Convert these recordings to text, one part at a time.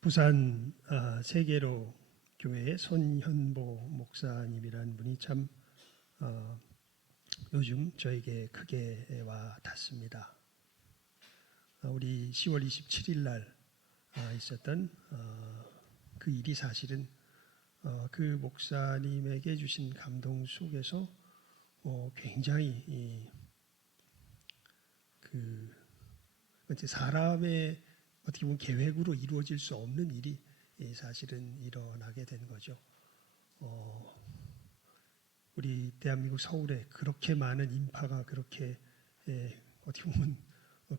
부산 세계로 교회의 손현보 목사님이라는 분이 참 요즘 저에게 크게 와 닿습니다. 우리 10월 27일 날 있었던 그 일이 사실은 그 목사님에게 주신 감동 속에서 굉장히 사람의 어떻게 보면 계획으로 이루어질 수 없는 일이 사실은 일어나게 된 거죠. 우리 대한민국 서울에 그렇게 많은 인파가 그렇게 어떻게 보면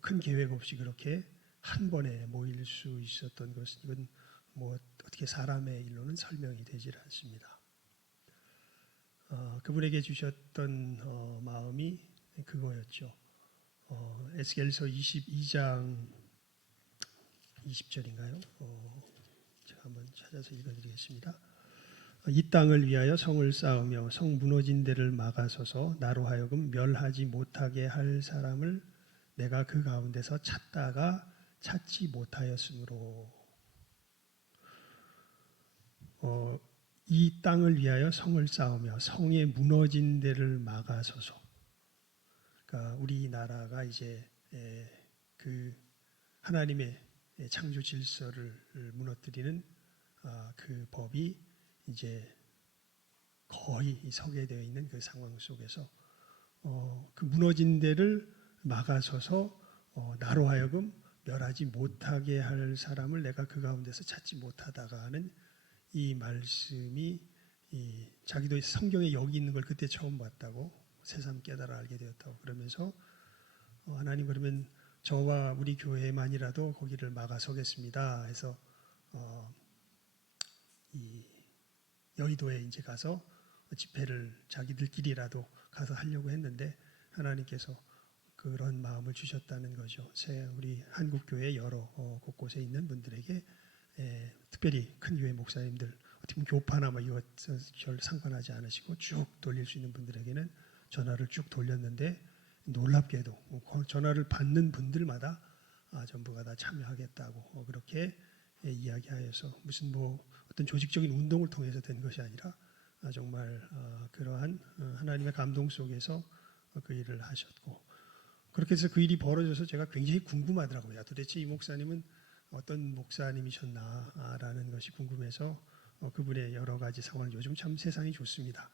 큰 계획 없이 그렇게 한 번에 모일 수 있었던 것은 이건 뭐 어떻게 사람의 일로는 설명이 되질 않습니다. 그분에게 주셨던 마음이 그거였죠. 에스겔서 22장 20절인가요? 제가 한번 찾아서 읽어드리겠습니다. 이 땅을 위하여 성을 쌓으며 성 무너진 데를 막아서서 나로 하여금 멸하지 못하게 할 사람을 내가 그 가운데서 찾다가 찾지 못하였으므로 이 땅을 위하여 성을 쌓으며 성의 무너진 데를 막아서서 그러니까 우리나라가 이제 그 하나님의 창조 질서를 무너뜨리는 그 법이 이제 거의 서게 되어 있는 그 상황 속에서 그 무너진 데를 막아서서 나로 하여금 멸하지 못하게 할 사람을 내가 그 가운데서 찾지 못하다가 하는 이 말씀이 자기도 성경에 여기 있는 걸 그때 처음 봤다고 새삼 깨달아 알게 되었다고 그러면서 하나님 그러면 저와 우리 교회만이라도 거기를 막아서겠습니다 해서 이 여의도에 이제 가서 집회를 자기들끼리라도 가서 하려고 했는데 하나님께서 그런 마음을 주셨다는 거죠. 우리 한국교회 여러 곳곳에 있는 분들에게 특별히 큰 교회 목사님들 어떻게 보면 교파나 뭐 이것 별 상관하지 않으시고 쭉 돌릴 수 있는 분들에게는 전화를 쭉 돌렸는데 놀랍게도 전화를 받는 분들마다 전부가 다 참여하겠다고 그렇게 이야기하여서 무슨 뭐 어떤 조직적인 운동을 통해서 된 것이 아니라 정말 그러한 하나님의 감동 속에서 그 일을 하셨고 그렇게 해서 그 일이 벌어져서 제가 굉장히 궁금하더라고요. 도대체 이 목사님은 어떤 목사님이셨나라는 것이 궁금해서 그분의 여러 가지 상황을 요즘 참 세상이 좋습니다.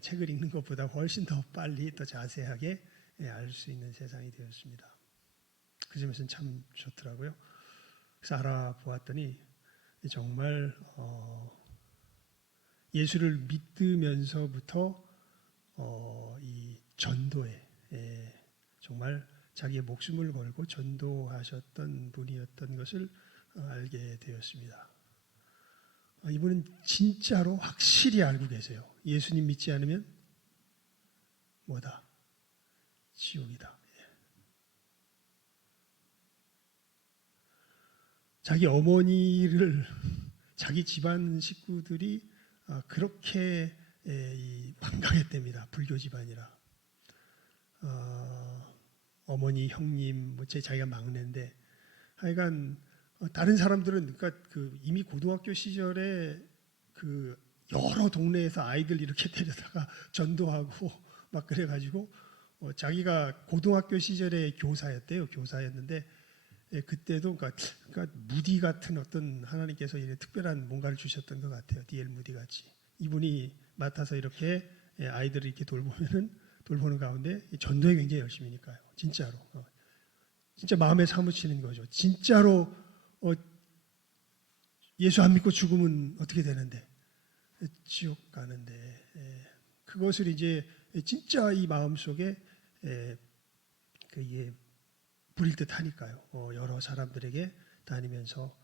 책을 읽는 것보다 훨씬 더 빨리 더 자세하게 알 수 있는 세상이 되었습니다. 그 점에서는 참 좋더라고요. 그래서 알아보았더니 정말 예수를 믿으면서부터 이 전도에 정말 자기의 목숨을 걸고 전도하셨던 분이었던 것을 알게 되었습니다. 이분은 진짜로 확실히 알고 계세요. 예수님 믿지 않으면 뭐다? 지옥이다. 자기 어머니를 자기 집안 식구들이 그렇게 반가했답니다. 불교 집안이라. 어머니, 형님, 자기가 막내인데 하여간 다른 사람들은 그러니까 이미 고등학교 시절에 그 여러 동네에서 아이들 이렇게 데려다가 전도하고 막 그래가지고 자기가 고등학교 시절에 교사였대요. 교사였는데 그때도 그러니까 무디 같은 어떤 하나님께서 이런 특별한 뭔가를 주셨던 것 같아요. D.L. 무디 같이 이분이 맡아서 이렇게 아이들을 이렇게 돌보는 가운데 전도에 굉장히 열심히니까요. 진짜로 진짜 마음에 사무치는 거죠. 진짜로 예수 안 믿고 죽으면 어떻게 되는데 지옥 가는데 그것을 이제 진짜 이 마음 속에 그게 부릴 듯 하니까요. 여러 사람들에게 다니면서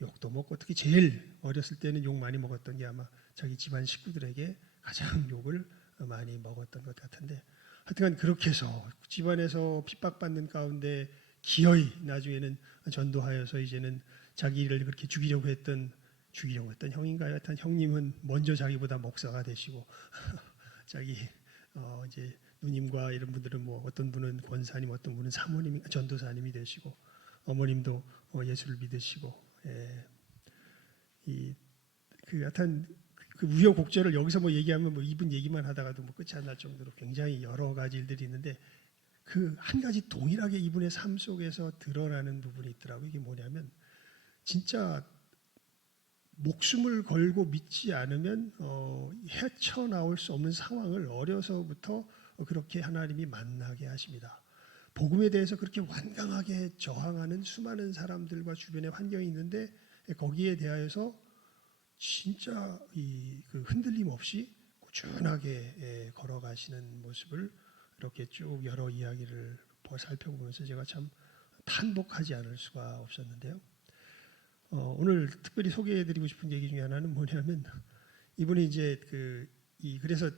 욕도 먹고 특히 제일 어렸을 때는 욕 많이 먹었던 게 아마 자기 집안 식구들에게 가장 욕을 많이 먹었던 것 같은데 하여튼 그렇게 해서 집안에서 핍박받는 가운데 기어이 나중에는 전도하여서 이제는 자기를 그렇게 죽이려고 했던 형인가요? 하여튼 형님은 먼저 자기보다 목사가 되시고 자기 이제 누님과 이런 분들은 뭐 어떤 분은 권사님, 어떤 분은 사모님, 전도사님이 되시고 어머님도 예수를 믿으시고 하여튼 그 우여곡절을 여기서 뭐 얘기하면 뭐 이분 얘기만 하다가도 뭐 끝이 안 날 정도로 굉장히 여러 가지 일들이 있는데 그 한 가지 동일하게 이분의 삶 속에서 드러나는 부분이 있더라고요. 이게 뭐냐면 진짜 목숨을 걸고 믿지 않으면 헤쳐나올 수 없는 상황을 어려서부터 그렇게 하나님이 만나게 하십니다. 복음에 대해서 그렇게 완강하게 저항하는 수많은 사람들과 주변의 환경이 있는데 거기에 대하여서 진짜 그 흔들림 없이 꾸준하게 걸어가시는 모습을 이렇게 쭉 여러 이야기를 살펴보면서 제가 참 탄복하지 않을 수가 없었는데요. 오늘 특별히 소개해드리고 싶은 얘기 중에 하나는 뭐냐면 이분이 이제 그래서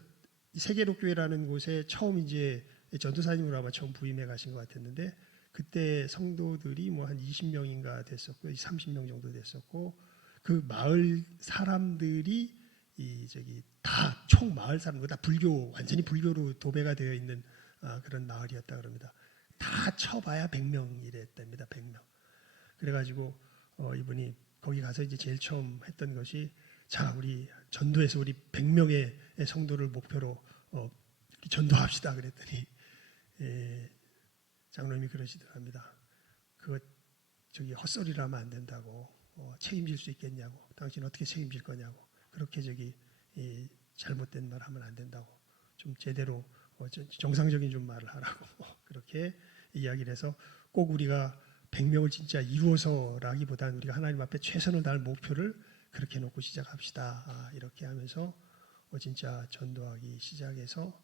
세계록교회라는 곳에 처음 이제 전도사님으로 아마 처음 부임해 가신 것 같았는데 그때 성도들이 뭐 한 20명인가 됐었고 30명 정도 됐었고 그 마을 사람들이 다 총 마을 사람들 다 불교 완전히 불교로 도배가 되어 있는 그런 마을이었다 그럽니다. 다 쳐봐야 100명이랬답니다. 100명. 그래가지고 이분이 거기 가서 이제 제일 처음 했던 것이 자 우리 전도해서 우리 100명의 성도를 목표로 전도합시다 그랬더니 장로님이 그러시더랍니다. 그거 헛소리를 하면 안 된다고 책임질 수 있겠냐고 당신 어떻게 책임질 거냐고 그렇게 잘못된 말 하면 안 된다고 좀 제대로 정상적인 좀 말을 하라고 그렇게 이야기를 해서 꼭 우리가 100명을 진짜 이루어서라기보다는 우리가 하나님 앞에 최선을 다할 목표를 그렇게 놓고 시작합시다. 이렇게 하면서 진짜 전도하기 시작해서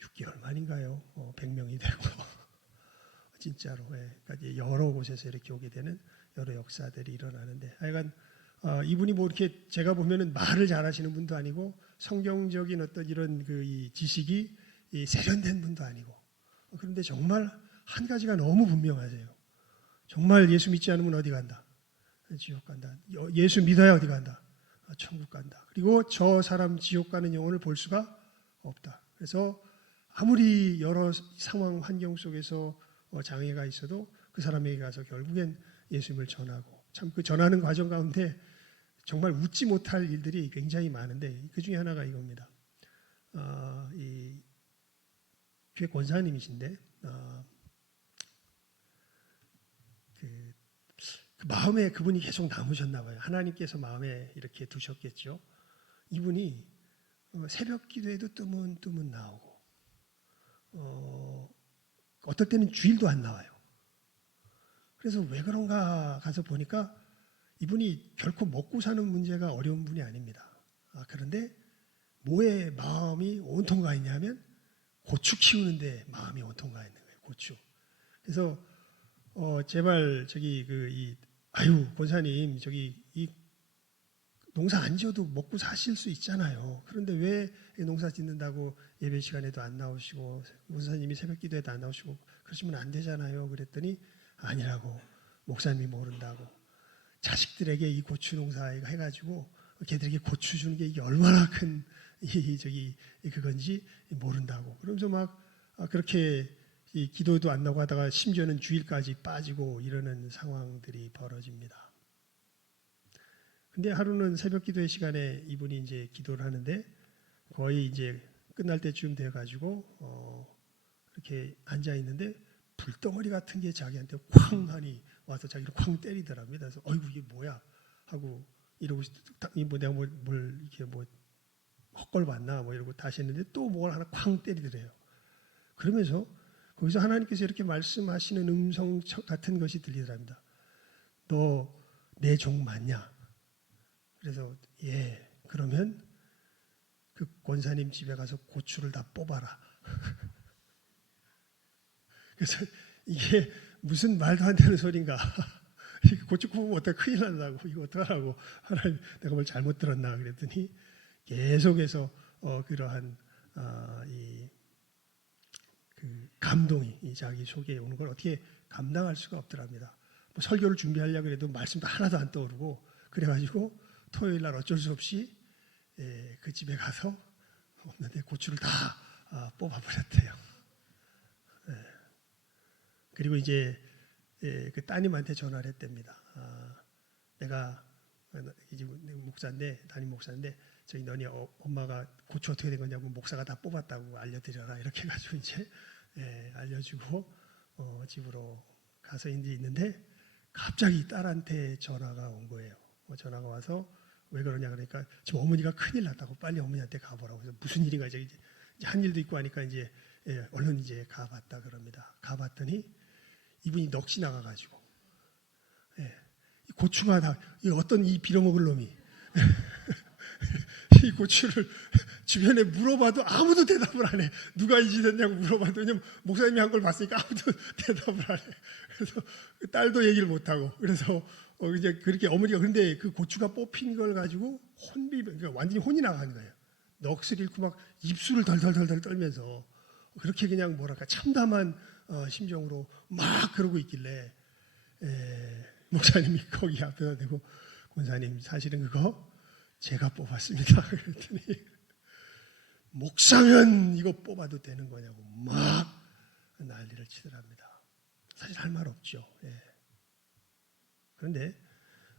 6개월 만인가요? 100명이 되고 진짜로 그러니까 여러 곳에서 이렇게 오게 되는 여러 역사들이 일어나는데 하여간 이분이 뭐 이렇게 제가 보면은 말을 잘하시는 분도 아니고 성경적인 어떤 이런 이 지식이 세련된 분도 아니고 그런데 정말 한 가지가 너무 분명하세요. 정말 예수 믿지 않으면 어디 간다? 지옥 간다. 예수 믿어야 어디 간다? 천국 간다. 그리고 저 사람 지옥 가는 영혼을 볼 수가 없다. 그래서 아무리 여러 상황 환경 속에서 장애가 있어도 그 사람에게 가서 결국엔 예수님을 전하고 참 그 전하는 과정 가운데 정말 웃지 못할 일들이 굉장히 많은데 그 중에 하나가 이겁니다. 이 교회 권사님이신데 그 마음에 그분이 계속 남으셨나 봐요. 하나님께서 마음에 이렇게 두셨겠죠. 이분이 새벽 기도에도 뜨문뜨문 나오고 어떨 때는 주일도 안 나와요. 그래서 왜 그런가 가서 보니까 이분이 결코 먹고 사는 문제가 어려운 분이 아닙니다. 그런데 뭐에 마음이 온통 가 있냐면 고추 키우는데 마음이 온통 가 있는 거예요. 고추. 그래서 제발 권사님 이 농사 안 지어도 먹고 사실 수 있잖아요. 그런데 왜 농사 짓는다고 예배 시간에도 안 나오시고 권사님이 새벽 기도에도 안 나오시고 그러시면 안 되잖아요. 그랬더니 아니라고 목사님이 모른다고 자식들에게 이 고추 농사 해가지고 걔들에게 고추 주는 게 이게 얼마나 큰 그건지 모른다고 그러면서 막 그렇게 기도도 안 나고 하다가 심지어는 주일까지 빠지고 이러는 상황들이 벌어집니다. 근데 하루는 새벽 기도의 시간에 이분이 이제 기도를 하는데 거의 이제 끝날 때쯤 돼가지고 이렇게 앉아 있는데 불덩어리 같은 게 자기한테 쾅 하니 와서 자기를 쾅 때리더랍니다. 그래서 어이구 이게 뭐야 하고 이러고 뭐 내가 뭘 이렇게 뭐 헛걸 봤나 뭐 이러고 다시 했는데 또 뭘 하나 쾅 때리더래요. 그러면서 거기서 하나님께서 이렇게 말씀하시는 음성 같은 것이 들리더랍니다. 너 내 종 맞냐? 그래서 예. 그러면 그 권사님 집에 가서 고추를 다 뽑아라. 그래서 이게 무슨 말도 안 되는 소린가? 고추 뽑으면 어떡해 큰일 난다고 이거 어떡하라고 하나님 내가 뭘 잘못 들었나 그랬더니 계속해서 그러한 그 감동이 자기 속에 오는 걸 어떻게 감당할 수가 없더랍니다. 뭐 설교를 준비하려고 해도 말씀도 하나도 안 떠오르고 그래가지고 토요일 날 어쩔 수 없이 그 집에 가서 없는데 고추를 다 뽑아버렸대요. 그리고 이제 그 따님한테 전화를 했답니다. 내가 이제 목사인데 담임 목사인데 저희 너희 엄마가 고추 어떻게 된 거냐고 목사가 다 뽑았다고 알려드려라 이렇게 해가지고 이제 알려주고 집으로 가서 이제 있는데 갑자기 딸한테 전화가 온 거예요. 전화가 와서 왜 그러냐 그러니까 지금 어머니가 큰일 났다고 빨리 어머니한테 가보라고. 그래서 무슨 일인가 이제 한 일도 있고 하니까 이제 얼른 이제 가봤다 그럽니다. 가봤더니 이분이 넋이 나가가지고 이 고추가 다 어떤 이 빌어먹을 놈이 이 고추를 주변에 물어봐도 아무도 대답을 안 해. 누가 이 짓 했냐고 물어봐도 왜냐면 목사님이 한 걸 봤으니까 아무도 대답을 안 해. 그래서 딸도 얘기를 못 하고 그래서 이제 그렇게 어머니가 그런데 그 고추가 뽑힌 걸 가지고 그러니까 완전히 혼이 나가는 거예요. 넋을 잃고 막 입술을 덜덜덜덜 떨면서 그렇게 그냥 뭐랄까 참담한 심정으로 막 그러고 있길래 목사님이 거기 앞에다 대고 권사님 사실은 그거 제가 뽑았습니다. 그랬더니 목사면 이거 뽑아도 되는 거냐고 막 난리를 치더랍니다. 사실 할 말 없죠. 그런데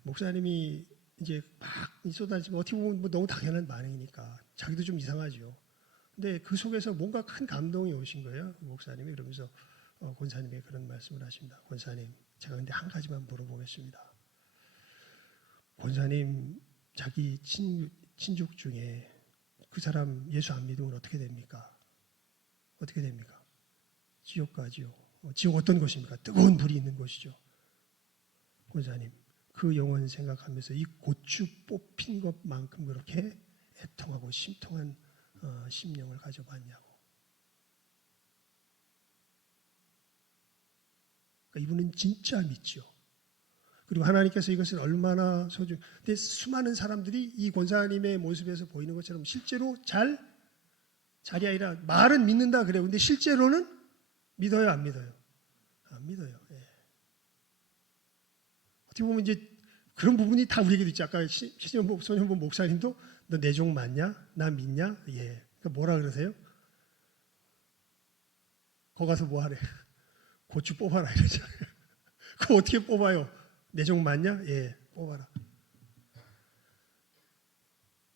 목사님이 이제 막 쏟아지면 어떻게 보면 뭐 너무 당연한 반응이니까 자기도 좀 이상하죠. 근데 그 속에서 뭔가 큰 감동이 오신 거예요. 목사님이 그러면서 권사님이 그런 말씀을 하십니다. 권사님, 제가 근데 한 가지만 물어보겠습니다. 권사님, 자기 친족 중에 그 사람 예수 안 믿으면 어떻게 됩니까? 어떻게 됩니까? 지옥 가지요. 지옥 어떤 곳입니까? 뜨거운 불이 있는 곳이죠. 권사님, 그 영혼 생각하면서 이 고추 뽑힌 것만큼 그렇게 애통하고 심통한 심령을 가져봤냐고. 그러니까 이분은 진짜 믿죠. 그리고 하나님께서 이것을 얼마나 근데 수많은 사람들이 이 권사님의 모습에서 보이는 것처럼 실제로 잘이 아니라 말은 믿는다 그래요. 근데 실제로는 믿어요, 안 믿어요? 안 믿어요. 어떻게 보면 이제 그런 부분이 다 우리에게도 있죠. 아까 소년보 목사님도 너 내 종 맞냐? 나 믿냐? 그러니까 뭐라 그러세요? 거 가서 뭐 하래? 고추 뽑아라 이러잖아요. 그거 어떻게 뽑아요? 내 종 맞냐? 뽑아라.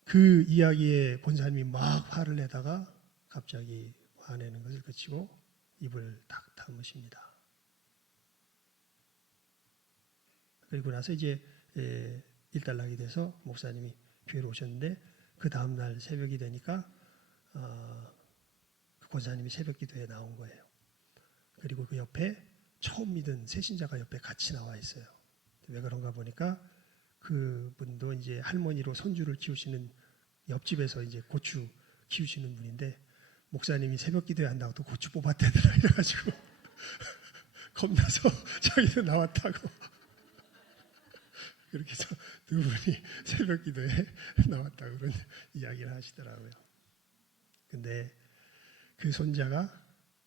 그 이야기에 본사님이 막 화를 내다가 갑자기 화내는 것을 그치고 입을 탁 다무십니다. 그리고 나서 이제 일단락이 돼서 목사님이 교회로 오셨는데 그 다음날 새벽이 되니까 그 권사님이 새벽 기도에 나온 거예요. 그리고 그 옆에 처음 믿은 새신자가 옆에 같이 나와 있어요. 왜 그런가 보니까 그분도 이제 할머니로 손주를 키우시는 옆집에서 이제 고추 키우시는 분인데 목사님이 새벽 기도에 한다고 또 고추 뽑았대더라 이래가지고 겁나서 자기도 나왔다고 그렇게 해서 두 분이 새벽 기도에 나왔다고 그런 이야기를 하시더라고요. 근데 그 손자가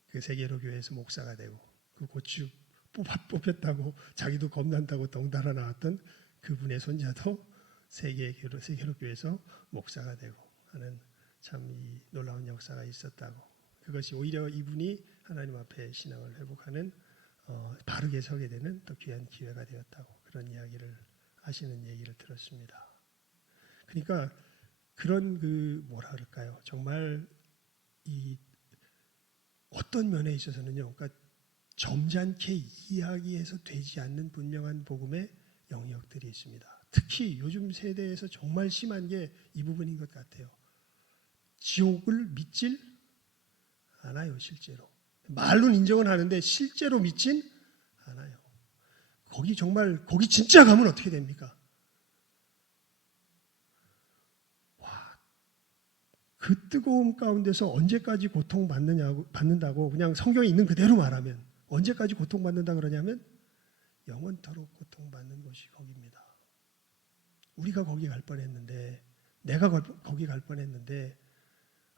그 세계로 교회에서 목사가 되고 그 고추 뽑혔다고 자기도 겁난다고 덩달아 나왔던 그분의 손자도 세계로 교회에서 목사가 되고 하는 참 이 놀라운 역사가 있었다고. 그것이 오히려 이분이 하나님 앞에 신앙을 회복하는 바르게 서게 되는 또 귀한 기회가 되었다고 그런 이야기를 하시는 얘기를 들었습니다. 그러니까 그런 그 뭐라 그럴까요? 정말 이 어떤 면에 있어서는요. 그러니까 점잖게 이야기해서 되지 않는 분명한 복음의 영역들이 있습니다. 특히 요즘 세대에서 정말 심한 게 이 부분인 것 같아요. 지옥을 믿질 않아요, 실제로. 말로는 인정은 하는데 실제로 믿진 않아요. 거기 진짜 가면 어떻게 됩니까? 와, 그 뜨거움 가운데서 언제까지 받는다고 그냥 성경에 있는 그대로 말하면 언제까지 고통받는다 그러냐면 영원토록 고통받는 곳이 거기입니다. 우리가 거기 갈 뻔했는데 내가 거기 갈 뻔했는데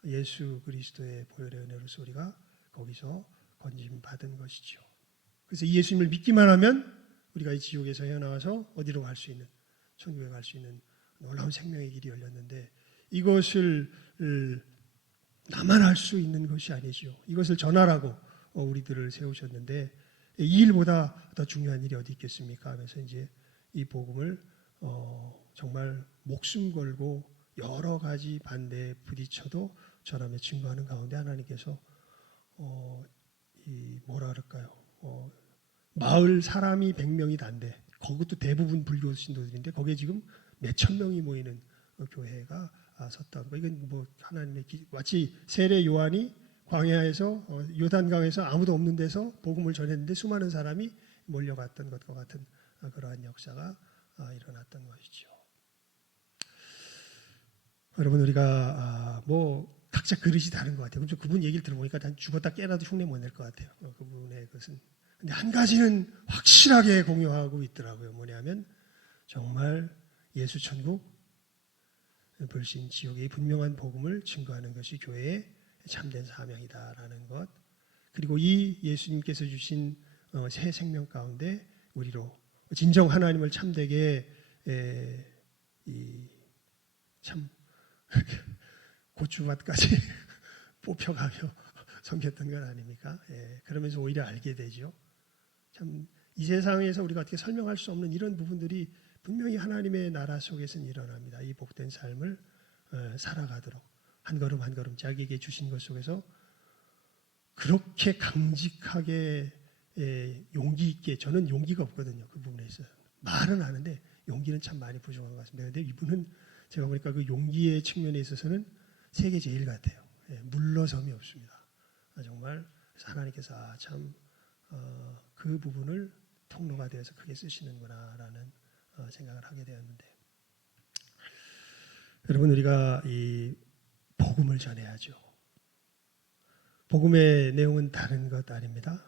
예수 그리스도의 보혈의 은혜로서 우리가 거기서 건짐 받은 것이죠. 그래서 이 예수님을 믿기만 하면 우리가 이 지옥에서 헤어나와서 어디로 갈 수 있는 천국에 갈 수 있는 놀라운 생명의 길이 열렸는데 이것을 나만 할 수 있는 것이 아니죠. 이것을 전하라고 우리들을 세우셨는데 이 일보다 더 중요한 일이 어디 있겠습니까? 하면서 이제 이 복음을 정말 목숨 걸고 여러 가지 반대에 부딪혀도 전함에 증거하는 가운데 하나님께서 이 뭐라 그럴까요? 마을 사람이 100명이 단데 그것도 대부분 불교 신도들인데 거기에 지금 몇천 명이 모이는 교회가 섰다. 이건 뭐 하나님의 마치 세례 요한이 광야에서 요단강에서 아무도 없는 데서 복음을 전했는데 수많은 사람이 몰려갔던 것과 같은 그러한 역사가 일어났던 것이죠. 여러분 우리가 뭐 각자 그릇이 다른 것 같아요. 그분 얘기를 들어보니까 난 죽었다 깨어나도 흉내 못 낼 것 같아요. 그분의 것은. 근데 한 가지는 확실하게 공유하고 있더라고요. 뭐냐면 정말 예수 천국, 불신 지옥의 분명한 복음을 증거하는 것이 교회의 참된 사명이다라는 것. 그리고 이 예수님께서 주신 새 생명 가운데 우리로 진정 하나님을 참되게 참 고추밭까지 뽑혀가며 섬겼던 건 아닙니까? 그러면서 오히려 알게 되죠. 참 이 세상에서 우리가 어떻게 설명할 수 없는 이런 부분들이 분명히 하나님의 나라 속에서는 일어납니다. 이 복된 삶을 살아가도록 한 걸음 한 걸음 자기에게 주신 것 속에서 그렇게 강직하게 용기 있게, 저는 용기가 없거든요. 그 부분에 있어서 말은 하는데 용기는 참 많이 부족한 것 같습니다. 그런데 이분은 제가 보니까 그 용기의 측면에 있어서는 세계 제일 같아요. 물러섬이 없습니다. 정말 하나님께서 참 그 부분을 통로가 되어서 크게 쓰시는구나라는 생각을 하게 되었는데, 여러분 우리가 이 복음을 전해야죠. 복음의 내용은 다른 것 아닙니다.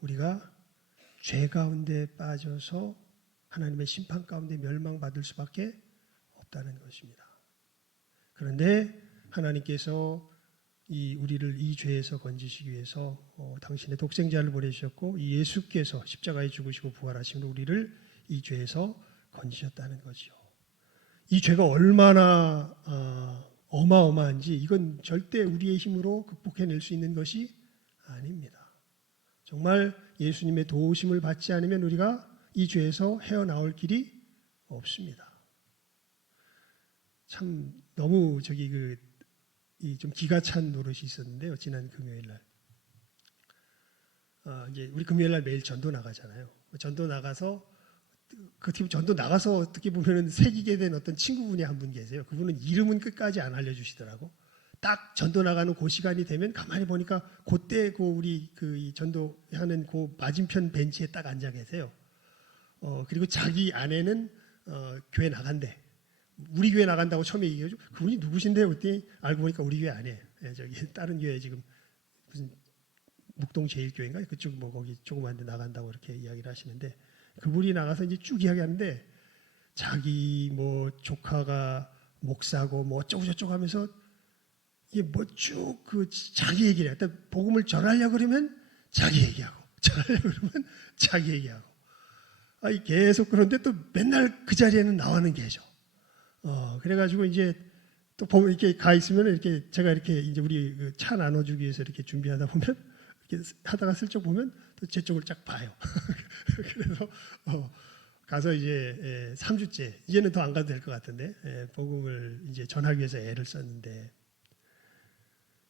우리가 죄 가운데 빠져서 하나님의 심판 가운데 멸망받을 수밖에 없다는 것입니다. 그런데 하나님께서 우리를 이 죄에서 건지시기 위해서 당신의 독생자를 보내주셨고 이 예수께서 십자가에 죽으시고 부활하심으로 우리를 이 죄에서 건지셨다는 거죠. 이 죄가 얼마나 어마어마한지 이건 절대 우리의 힘으로 극복해낼 수 있는 것이 아닙니다. 정말 예수님의 도우심을 받지 않으면 우리가 이 죄에서 헤어나올 길이 없습니다. 참 너무 좀 기가 찬 노릇이 있었는데요. 지난 금요일 날. 이제 우리 금요일 날 매일 전도 나가잖아요. 전도 나가서 전도 나가서 어떻게 보면은 새기게 된 어떤 친구분이 한 분 계세요. 그분은 이름은 끝까지 안 알려주시더라고. 딱 전도 나가는 그 시간이 되면 가만히 보니까 그때 우리 이 전도하는 그 맞은편 벤치에 딱 앉아 계세요. 그리고 자기 아내는 교회 나간대. 우리 교회 나간다고 처음에 얘기해줘. 그분이 누구신데요? 그랬더니 알고 보니까 우리 교회 아니에요. 저기 다른 교회 지금 무슨 묵동 제일교회인가? 그쪽 거기 조그만 데 나간다고 이렇게 이야기를 하시는데, 그분이 나가서 이제 쭉 이야기하는데 자기 조카가 목사고 어쩌고 저쩌고 하면서 이게 쭉 자기 얘기를 해. 복음을 전하려고 그러면 자기 얘기하고 전하려고 그러면 자기 얘기하고 계속. 그런데 또 맨날 그 자리에는 나와는 계셔. 그래가지고 이제 또 보면 이렇게 가 있으면 이렇게 제가 이렇게 이제 우리 차 나눠주기 위해서 이렇게 준비하다 보면 이렇게 하다가 슬쩍 보면 또 제 쪽을 쫙 봐요. 그래서 가서 이제 3주째 이제는 더 안 가도 될 것 같은데 복음을 이제 전하기 위해서 애를 썼는데,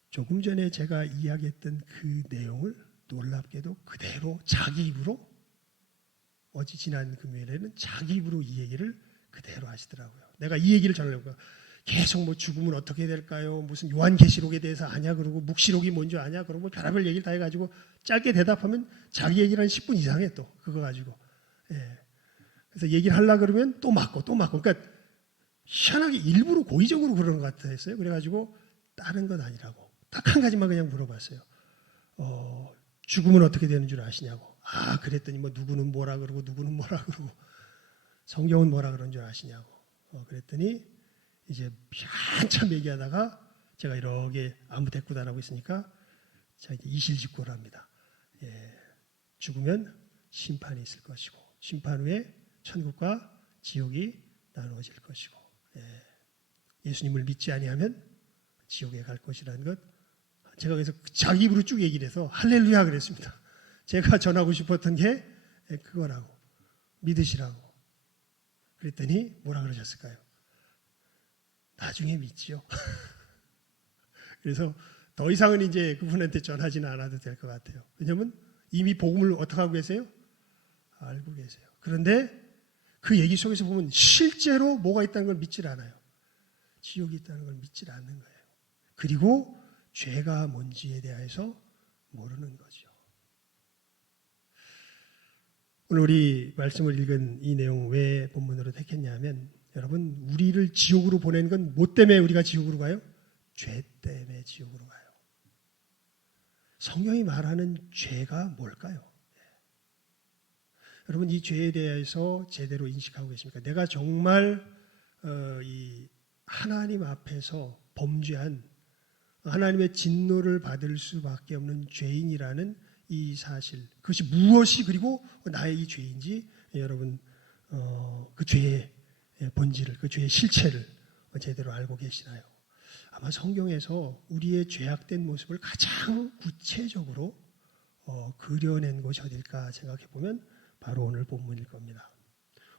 조금 전에 제가 이야기했던 그 내용을 놀랍게도 그대로 자기 입으로 지난 금요일에는 자기 입으로 이 얘기를 그대로 하시더라고요. 내가 이 얘기를 전하려고 계속 죽으면 어떻게 될까요? 무슨 요한계시록에 대해서 아냐 그러고 묵시록이 뭔지 아냐 그러고 별의별 얘기를 다 해가지고 짧게 대답하면 자기 얘기를 한 10분 이상 해 또 그거 가지고. 그래서 얘기를 하려고 그러면 또 맞고 그러니까 희한하게 일부러 고의적으로 그러는 것 같았어요. 그래가지고 다른 건 아니라고 딱 한 가지만 그냥 물어봤어요. 죽으면 어떻게 되는 줄 아시냐고. 그랬더니 누구는 뭐라 그러고 누구는 뭐라 그러고 성경은 뭐라 그런 줄 아시냐고. 그랬더니 이제 한참 얘기하다가 제가 이렇게 아무 대꾸도 안 하고 있으니까 자 이제 이실직고를 합니다. 죽으면 심판이 있을 것이고 심판 후에 천국과 지옥이 나누어질 것이고 예수님을 믿지 아니하면 지옥에 갈 것이라는 것, 제가 그래서 자기 입으로 쭉 얘기를 해서 할렐루야 그랬습니다. 제가 전하고 싶었던 게 그거라고, 믿으시라고. 그랬더니 뭐라 그러셨을까요? 나중에 믿지요. 그래서 더 이상은 이제 그분한테 전하지는 않아도 될 것 같아요. 왜냐하면 이미 복음을 어떻게 하고 계세요? 알고 계세요. 그런데 그 얘기 속에서 보면 실제로 뭐가 있다는 걸 믿질 않아요. 지옥이 있다는 걸 믿질 않는 거예요. 그리고 죄가 뭔지에 대해서 모르는 거죠. 오늘 우리 말씀을 읽은 이 내용 왜 본문으로 택했냐면 여러분 우리를 지옥으로 보내는 건 뭐 때문에 우리가 지옥으로 가요? 죄 때문에 지옥으로 가요. 성경이 말하는 죄가 뭘까요? 여러분 이 죄에 대해서 제대로 인식하고 계십니까? 내가 정말 이 하나님 앞에서 범죄한 하나님의 진노를 받을 수밖에 없는 죄인이라는 이 사실, 그것이 무엇이 그리고 나의 이 죄인지 여러분 그 죄의 본질을, 그 죄의 실체를 제대로 알고 계시나요? 아마 성경에서 우리의 죄악된 모습을 가장 구체적으로 그려낸 곳이 어딜까 생각해 보면 바로 오늘 본문일 겁니다.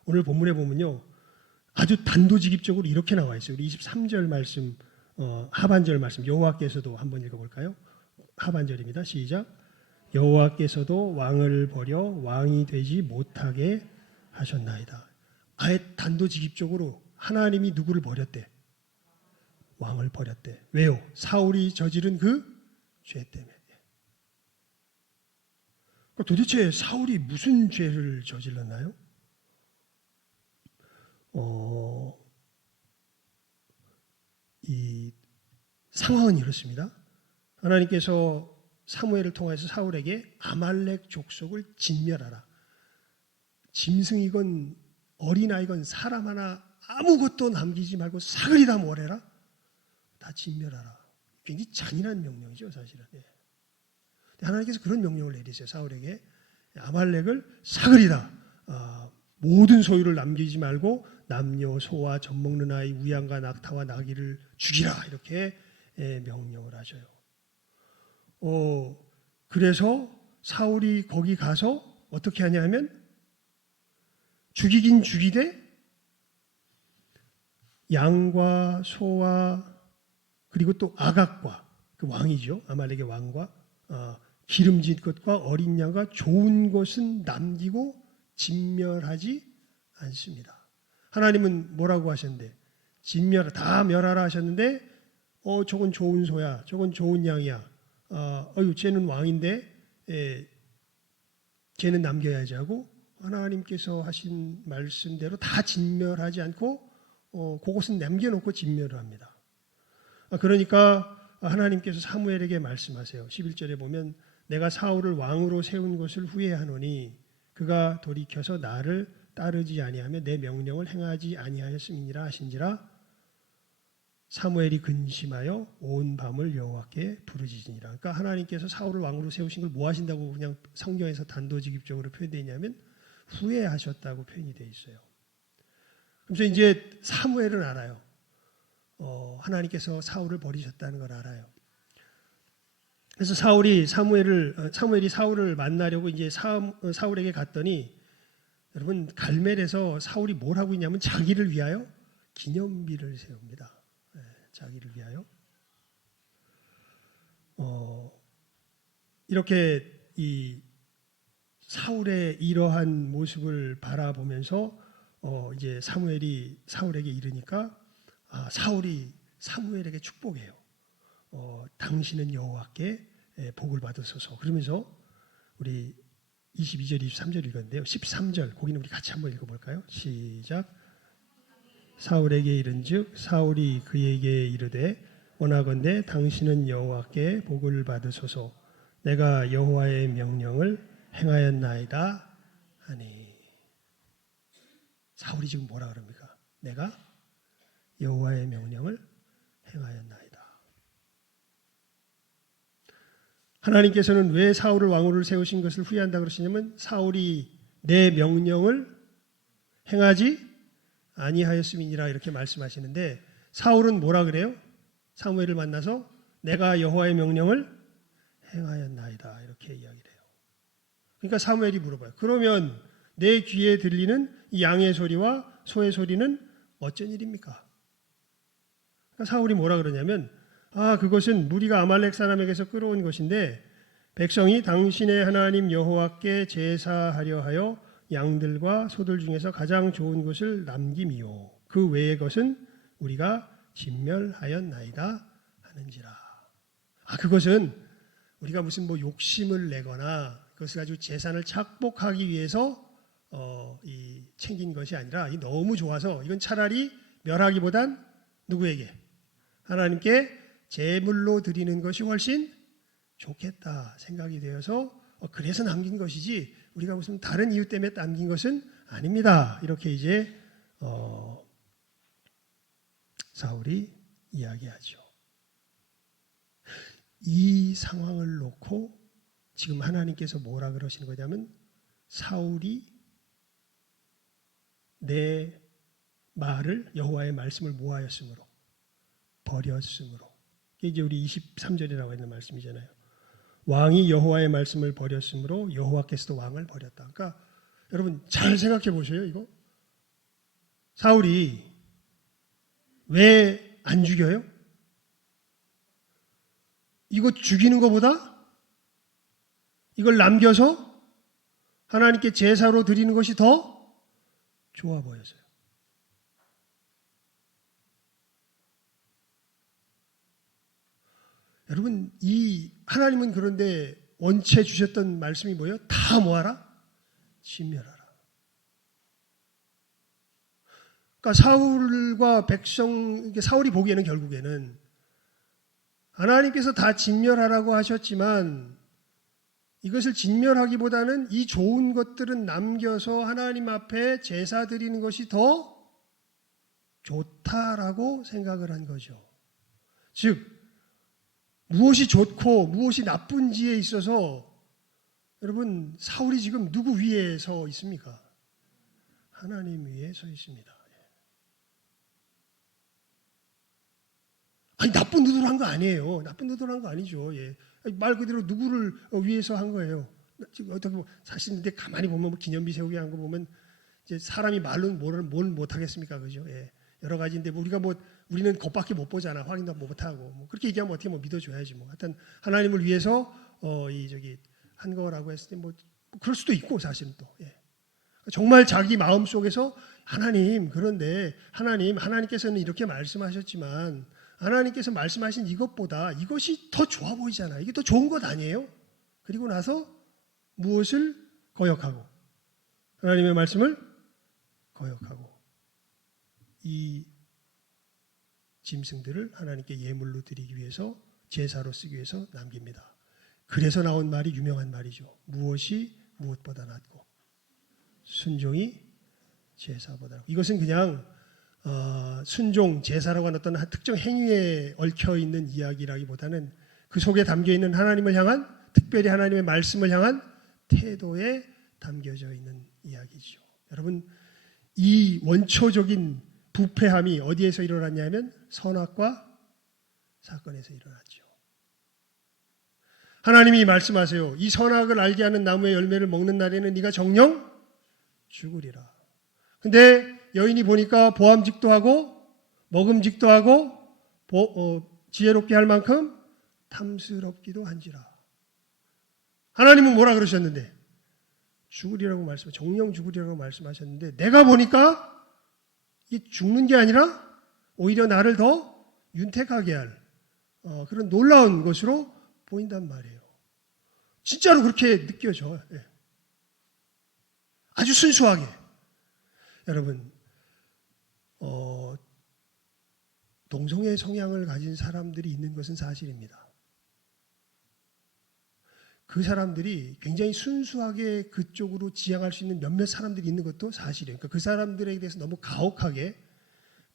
오늘 본문에 보면요, 아주 단도직입적으로 이렇게 나와 있어요. 우리 23절 말씀, 하반절 말씀, 여호와께서도 한번 읽어볼까요? 하반절입니다. 시작. 여호와께서도 왕을 버려 왕이 되지 못하게 하셨나이다. 아예 단도직입적으로 하나님이 누구를 버렸대? 왕을 버렸대. 왜요? 사울이 저지른 그 죄 때문에. 도대체 사울이 무슨 죄를 저질렀나요? 이 상황은 이렇습니다. 하나님께서 사무엘을 통해서 사울에게 아말렉 족속을 진멸하라. 짐승이건 어린아이건 사람 하나 아무것도 남기지 말고 사그리 다 몰아라. 다 진멸하라. 굉장히 잔인한 명령이죠, 사실은. 하나님께서 그런 명령을 내리세요. 사울에게 아말렉을 사그리라. 모든 소유를 남기지 말고 남녀, 소와, 젖먹는 아이, 우양과 낙타와 나귀를 죽이라. 이렇게 명령을 하셔요. 그래서 사울이 거기 가서 어떻게 하냐 하면 죽이긴 죽이되 양과 소와 그리고 또 아각과 그 왕이죠. 아말렉의 왕과 기름진 것과 어린 양과 좋은 것은 남기고 진멸하지 않습니다. 하나님은 뭐라고 하셨는데 다 멸하라 하셨는데 저건 좋은 소야, 저건 좋은 양이야. 쟤는 왕인데 쟤는 남겨야지 하고 하나님께서 하신 말씀대로 다 진멸하지 않고 그것은 남겨놓고 진멸을 합니다. 그러니까 하나님께서 사무엘에게 말씀하세요. 11절에 보면 내가 사울을 왕으로 세운 것을 후회하노니 그가 돌이켜서 나를 따르지 아니하며 내 명령을 행하지 아니하였음이니라 하신지라. 사무엘이 근심하여 온 밤을 여호와께 부르짖으니라. 그러니까 하나님께서 사울을 왕으로 세우신 걸 뭐 하신다고 그냥 성경에서 단도직입적으로 표현되어 있냐면 후회하셨다고 표현이 되어 있어요. 그래서 이제 사무엘은 알아요. 하나님께서 사울을 버리셨다는 걸 알아요. 그래서 사무엘이 사울을 만나려고 이제 사울에게 갔더니 여러분 갈멜에서 사울이 뭘 하고 있냐면 자기를 위하여 기념비를 세웁니다. 자기를 위하여 이렇게 이 사울의 이러한 모습을 바라보면서 이제 사무엘이 사울에게 이르니까 사울이 사무엘에게 축복해요. 당신은 여호와께 복을 받으소서. 그러면서 우리 22절, 23절 읽었는데요. 13절 거기는 우리 같이 한번 읽어볼까요? 시작. 사울에게 이른즉 사울이 그에게 이르되 원하건대 당신은 여호와께 복을 받으소서. 내가 여호와의 명령을 행하였나이다 하니. 사울이 지금 뭐라 그럽니까? 내가 여호와의 명령을 행하였나이다. 하나님께서는 왜 사울을 왕으로 세우신 것을 후회한다 그러시냐면 사울이 내 명령을 행하지 아니하였음이니라 이렇게 말씀하시는데 사울은 뭐라 그래요? 사무엘을 만나서 내가 여호와의 명령을 행하였나이다 이렇게 이야기를 해요. 그러니까 사무엘이 물어봐요. 그러면 내 귀에 들리는 이 양의 소리와 소의 소리는 어쩐 일입니까? 그러니까 사울이 뭐라 그러냐면 그것은 무리가 아말렉 사람에게서 끌어온 것인데 백성이 당신의 하나님 여호와께 제사하려 하여 양들과 소들 중에서 가장 좋은 것을 남김이요 그 외의 것은 우리가 진멸하였나이다 하는지라. 그것은 우리가 무슨 욕심을 내거나 그것을 가지고 재산을 착복하기 위해서 챙긴 것이 아니라 너무 좋아서 이건 차라리 멸하기보단 누구에게? 하나님께 제물로 드리는 것이 훨씬 좋겠다 생각이 되어서 그래서 남긴 것이지 우리가 무슨 다른 이유 때문에 남긴 것은 아닙니다. 이렇게 이제 사울이 이야기하죠. 이 상황을 놓고 지금 하나님께서 뭐라 그러시는 거냐면 사울이 내 말을 여호와의 말씀을 모하였으므로 버렸으므로 이게 우리 23절이라고 있는 말씀이잖아요. 왕이 여호와의 말씀을 버렸으므로 여호와께서도 왕을 버렸다. 그러니까 여러분 잘 생각해 보세요. 이거 사울이 왜 안 죽여요? 이거 죽이는 것보다 이걸 남겨서 하나님께 제사로 드리는 것이 더 좋아 보여서요. 여러분 이 하나님은 그런데 원체 주셨던 말씀이 뭐예요? 다 뭐하라? 진멸하라. 그러니까 사울과 백성, 사울이 보기에는 결국에는 하나님께서 다 진멸하라고 하셨지만 이것을 진멸하기보다는 이 좋은 것들은 남겨서 하나님 앞에 제사 드리는 것이 더 좋다라고 생각을 한 거죠. 즉 무엇이 좋고 무엇이 나쁜지에 있어서 여러분 사울이 지금 누구 위에 서 있습니까? 하나님 위에 서 있습니다. 나쁜 의도로 한 거 아니에요. 나쁜 의도로 한 거 아니죠. 말 그대로 누구를 위해서 한 거예요. 지금 어떻게 보면 사실 근데 가만히 보면 기념비 세우기 한 거 보면 이제 사람이 말로는 뭘 못하겠습니까, 그죠? 여러 가지인데 우리는 겉밖에 못 보잖아. 확인도 못 하고 그렇게 얘기하면 어떻게 믿어줘야지 하여튼 하나님을 위해서 한 거라고 했을 때 그럴 수도 있고 사실은 또 정말 자기 마음 속에서 하나님 그런데 하나님께서는 이렇게 말씀하셨지만 하나님께서 말씀하신 이것보다 이것이 더 좋아 보이잖아. 이게 더 좋은 것 아니에요? 그리고 나서 무엇을 거역하고 하나님의 말씀을 거역하고 이 짐승들을 하나님께 예물로 드리기 위해서 제사로 쓰기 위해서 남깁니다. 그래서 나온 말이 유명한 말이죠. 무엇이 무엇보다 낫고 순종이 제사보다 낫고. 이것은 그냥 순종, 제사라고 하는 어떤 특정 행위에 얽혀있는 이야기라기보다는 그 속에 담겨있는 하나님을 향한 특별히 하나님의 말씀을 향한 태도에 담겨져 있는 이야기죠. 여러분 이 원초적인 부패함이 어디에서 일어났냐면 선악과 사건에서 일어났죠. 하나님이 말씀하세요. 이 선악을 알게 하는 나무의 열매를 먹는 날에는 네가 정녕 죽으리라. 근데 여인이 보니까 보암직도 하고 먹음직도 하고 지혜롭게 할 만큼 탐스럽기도 한지라. 하나님은 뭐라 그러셨는데? 죽으리라고 정령 죽으리라고 말씀하셨는데 내가 보니까 이게 죽는 게 아니라 오히려 나를 더 윤택하게 할 그런 놀라운 것으로 보인단 말이에요. 진짜로 그렇게 느껴져. 아주 순수하게. 여러분 동성애 성향을 가진 사람들이 있는 것은 사실입니다. 그 사람들이 굉장히 순수하게 그쪽으로 지향할 수 있는 몇몇 사람들이 있는 것도 사실이에요. 그러니까 그 사람들에 대해서 너무 가혹하게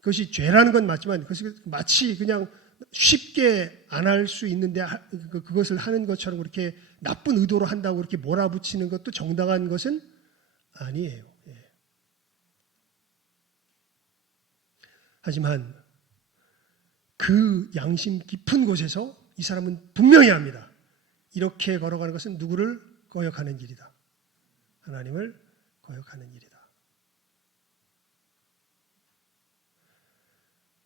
그것이 죄라는 건 맞지만 그것이 마치 그냥 쉽게 안 할 수 있는데 그것을 하는 것처럼 그렇게 나쁜 의도로 한다고 그렇게 몰아붙이는 것도 정당한 것은 아니에요. 하지만 그 양심 깊은 곳에서 이 사람은 분명히 압니다. 이렇게 걸어가는 것은 누구를 거역하는 길이다. 하나님을 거역하는 일이다.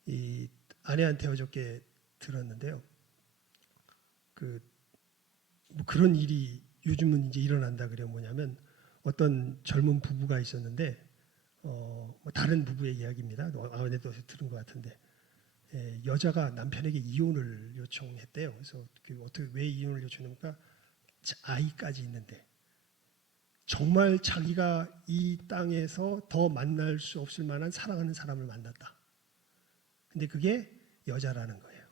이 아내한테 어저께 들었는데요. 뭐 그런 일이 요즘은 이제 일어난다 그래요. 뭐냐면 어떤 젊은 부부가 있었는데 뭐 다른 부부의 이야기입니다. 아내도 들은 것 같은데 여자가 남편에게 이혼을 요청했대요. 그래서 어떻게 왜 이혼을 요청합니까? 아이까지 있는데 정말 자기가 이 땅에서 더 만날 수 없을 만한 사랑하는 사람을 만났다. 근데 그게 여자라는 거예요.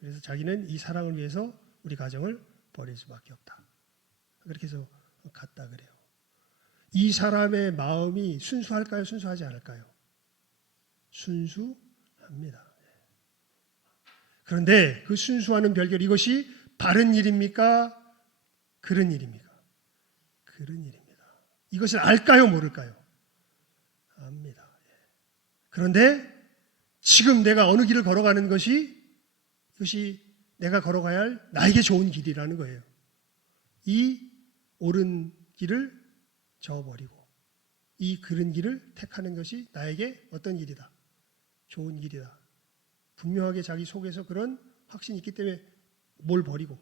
그래서 자기는 이 사랑을 위해서 우리 가정을 버릴 수밖에 없다. 그렇게 해서 갔다 그래요. 이 사람의 마음이 순수할까요? 순수하지 않을까요? 순수합니다. 그런데 그 순수하는 별결 이것이 바른 일입니까? 그런 일입니까? 그런 일입니다. 이것을 알까요? 모를까요? 압니다. 그런데 지금 내가 어느 길을 걸어가는 이것이 내가 걸어가야 할 나에게 좋은 길이라는 거예요. 이 옳은 길을 저어버리고 이 그른 길을 택하는 것이 나에게 어떤 길이다? 좋은 길이다. 분명하게 자기 속에서 그런 확신이 있기 때문에 뭘 버리고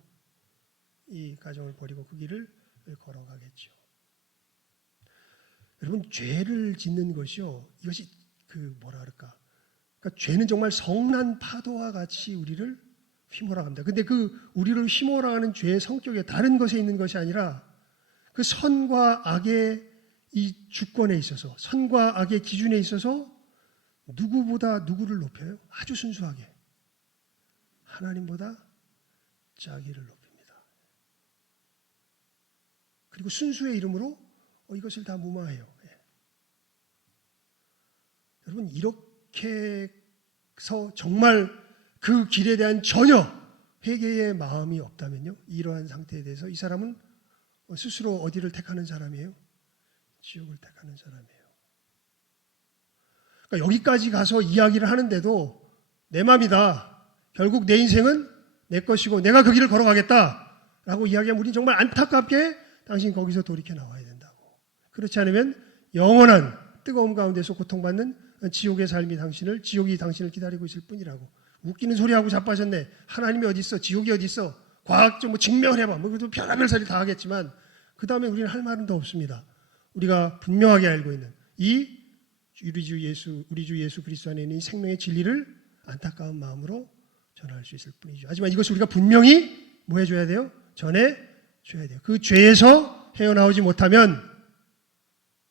이 가정을 버리고 그 길을 걸어가겠죠. 여러분 죄를 짓는 것이요. 이것이 뭐라 그럴까? 그러니까 죄는 정말 성난 파도와 같이 우리를 휘몰아갑니다. 근데 우리를 휘몰아가는 죄의 성격에 다른 것에 있는 것이 아니라 그 선과 악의 이 주권에 있어서 선과 악의 기준에 있어서 누구보다 누구를 높여요? 아주 순수하게 하나님보다 자기를 높입니다. 그리고 순수의 이름으로 이것을 다 무마해요. 여러분 이렇게 해서 정말 그 길에 대한 전혀 회개의 마음이 없다면요. 이러한 상태에 대해서 이 사람은 스스로 어디를 택하는 사람이에요? 지옥을 택하는 사람이에요. 그러니까 여기까지 가서 이야기를 하는데도 내 맘이다. 결국 내 인생은 내 것이고 내가 그 길을 걸어가겠다라고 이야기하면 우리는 정말 안타깝게 당신 거기서 돌이켜 나와야 된다고. 그렇지 않으면 영원한 뜨거움 가운데서 고통받는 지옥의 삶이 지옥이 당신을 기다리고 있을 뿐이라고. 웃기는 소리하고 자빠졌네. 하나님이 어디 있어? 지옥이 어디 있어? 과학적으로 증명을 해봐. 그래도 별의별 소리 다 하겠지만 그 다음에 우리는 할 말은 더 없습니다. 우리가 분명하게 알고 있는 우리 주 예수 그리스도 안에 있는 이 생명의 진리를 안타까운 마음으로 전할 수 있을 뿐이죠. 하지만 이것을 우리가 분명히 뭐 해줘야 돼요? 전해줘야 돼요. 그 죄에서 헤어나오지 못하면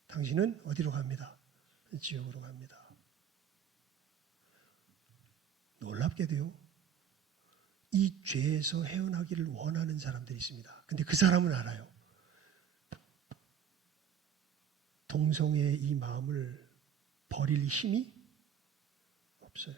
당신은 어디로 갑니다? 지옥으로 갑니다. 놀랍게도요. 이 죄에서 헤어나기를 원하는 사람들이 있습니다. 근데 그 사람은 알아요. 동성애의 이 마음을 버릴 힘이 없어요.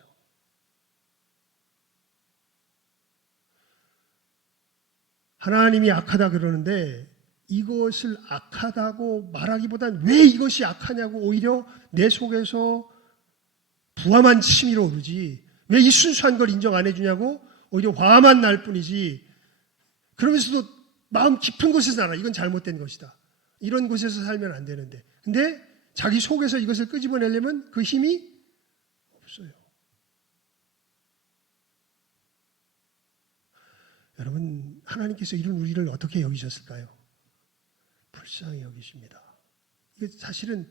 하나님이 악하다 그러는데 이것을 악하다고 말하기보단 왜 이것이 악하냐고 오히려 내 속에서 부함한 치밀어 오르지 왜 이 순수한 걸 인정 안 해주냐고 오히려 화만 날 뿐이지. 그러면서도 마음 깊은 곳에서 알아. 이건 잘못된 것이다. 이런 곳에서 살면 안 되는데. 근데 자기 속에서 이것을 끄집어내려면 그 힘이 없어요. 여러분 하나님께서 이런 우리를 어떻게 여기셨을까요? 불쌍히 여기십니다. 이게 사실은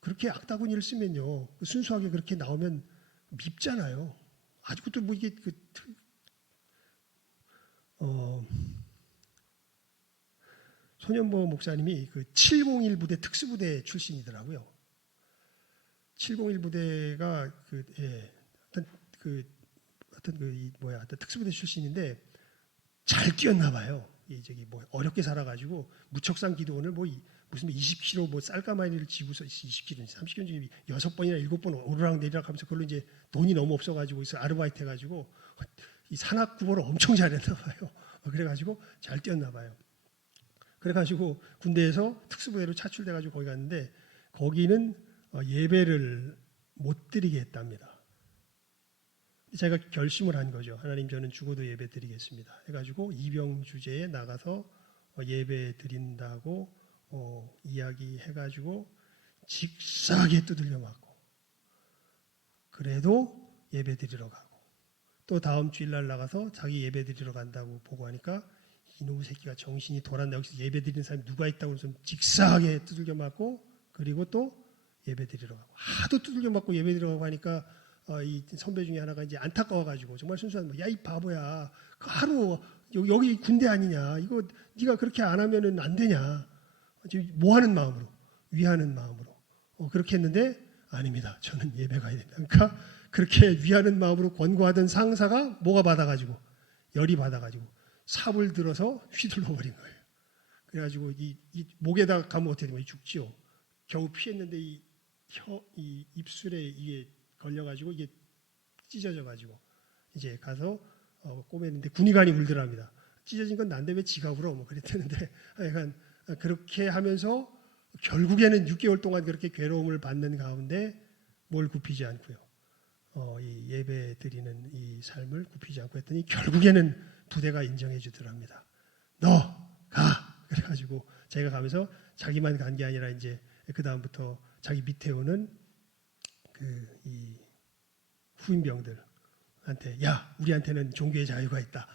그렇게 악다구니를 쓰면요. 순수하게 그렇게 나오면 밉잖아요. 아직도 뭐 이게 손현보 목사님이 701 부대 특수부대 출신이더라고요. 701 부대가 어떤 특수부대 출신인데 잘 뛰었나 봐요. 어렵게 살아가지고 무척산 기도원을 무슨 20kg 쌀가마니를 지고서 20kg, 30kg 중에 6번이나 7번 오르락 내리락 하면서 그걸로 이제 돈이 너무 없어가지고 아르바이트 해가지고 이 산악구보를 엄청 잘했나 봐요. 그래가지고 잘 뛰었나 봐요. 그래가지고 군대에서 특수부대로 차출돼가지고 거기 갔는데 거기는 예배를 못 드리게 했답니다. 제가 결심을 한 거죠. 하나님 저는 죽어도 예배 드리겠습니다. 해가지고 이병 주제에 나가서 예배 드린다고 이야기해가지고 직사하게 두들겨 맞고 그래도 예배 드리러 가고, 또 다음 주일날 나가서 자기 예배 드리러 간다고 보고하니까 이놈의 새끼가 정신이 돌았나, 여기서 예배 드리는 사람이 누가 있다고 좀 직사하게 두들겨 맞고, 그리고 또 예배 드리러 가고, 하도 두들겨 맞고 예배 드리러 가고 하니까 이 선배 중에 하나가 이제 안타까워가지고 정말 순수한, 야 이 바보야, 그 하루 여기 군대 아니냐, 이거 네가 그렇게 안 하면은 안 되냐, 지금 뭐 하는 마음으로, 위하는 마음으로 그렇게 했는데, 아닙니다, 저는 예배 가야 된다. 그러니까 그렇게 위하는 마음으로 권고하던 상사가 뭐가 받아가지고, 열이 받아가지고 삽을 들어서 휘둘러 버린 거예요. 그래가지고 이 목에다 가면 어떻게 되면 죽지요. 겨우 피했는데 이 입술에 이게 걸려가지고 이게 찢어져가지고 이제 가서 꼬맸는데 군의관이 울더랍니다. 찢어진 건 난데 왜 지가 울어? 뭐 그랬다는데, 약간 그렇게 하면서 결국에는 6개월 동안 그렇게 괴로움을 받는 가운데 뭘 굽히지 않고요. 이 예배 드리는 이 삶을 굽히지 않고 했더니 결국에는 부대가 인정해 주더랍니다. 너 가! 그래가지고 제가 가면서 자기만 간 게 아니라 이제 그 다음부터 자기 밑에 오는 이 후임병들한테, 야 우리한테는 종교의 자유가 있다.